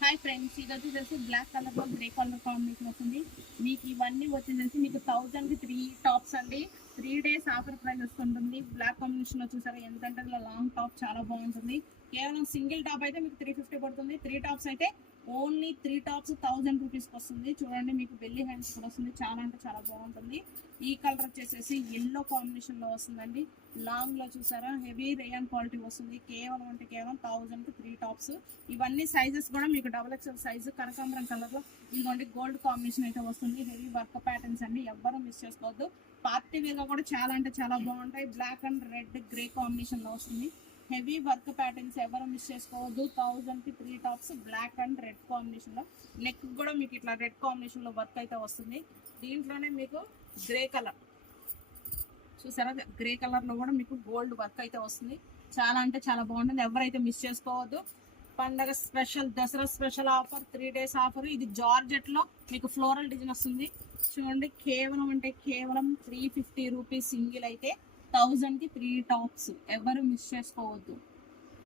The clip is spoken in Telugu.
హాయ్ ఫ్రెండ్స్, ఇది వచ్చేసి బ్లాక్ కలర్ లో గ్రే కలర్ కాంబినేషన్ వస్తుంది. మీకు ఇవన్నీ వచ్చేసి మీకు 1000 కి 3 టాప్స్ అండి. 3 days ఆఫర్ ప్రైస్ వస్తుంటుంది. బ్లాక్ కాంబినేషన్ లో చూసారా ఎంత లాంగ్ టాప్ చాలా బాగుంటుంది. కేవలం సింగిల్ టాప్ అయితే మీకు 350 పడుతుంది. 3 టాప్స్ అయితే ఓన్లీ 3 టాప్స్ 1000 రూపీస్కి వస్తుంది. చూడండి, మీకు బెల్లి హ్యాండ్స్ కూడా వస్తుంది. చాలా అంటే చాలా బాగుంటుంది. ఈ కలర్ వచ్చేసేసి ఎల్లో కాంబినేషన్ లో వస్తుందండి. లాంగ్ లో చూసారా హెవీ రేయన్ క్వాలిటీ వస్తుంది. కేవలం అంటే కేవలం 1000 కి 3 టాప్స్. ఇవన్నీ సైజెస్ కూడా మీకు XXL సైజు కనకాంబరం కలర్ లో ఇదిగోండి గోల్డ్ కాంబినేషన్ అయితే వస్తుంది. హెవీ వర్క్ ప్యాటర్న్స్ అండి, ఎవ్వరూ మిస్ చేసుకోవద్దు. పార్టీ వేర్ గా కూడా చాలా అంటే చాలా బాగుంటాయి. Black and red grey combination లో వస్తుంది. హెవీ వర్క్ ప్యాటర్న్స్ ఎవరు మిస్ చేసుకోవద్దు. 1000 కి 3 tops black and red combination లో. నెక్ కూడా మీకు ఇట్లా రెడ్ కాంబినేషన్ లో వర్క్ అయితే వస్తుంది. దీంట్లోనే మీకు గ్రే కలర్ చూసారా, గ్రే కలర్ లో కూడా మీకు గోల్డ్ వర్క్ అయితే వస్తుంది. చాలా అంటే చాలా బాగుంటుంది, ఎవరైతే మిస్ చేసుకోవద్దు. పండగ special, Dasara special offer, 3 days offer. ఇది జార్జెట్ లో మీకు ఫ్లోరల్ డిజైన్ వస్తుంది. చూడండి, కేవలం అంటే కేవలం 350 రూపీస్ సింగిల్ అయితే 1000 కి 3 టాప్స్. ఎవరు మిస్ చేసుకోవద్దు.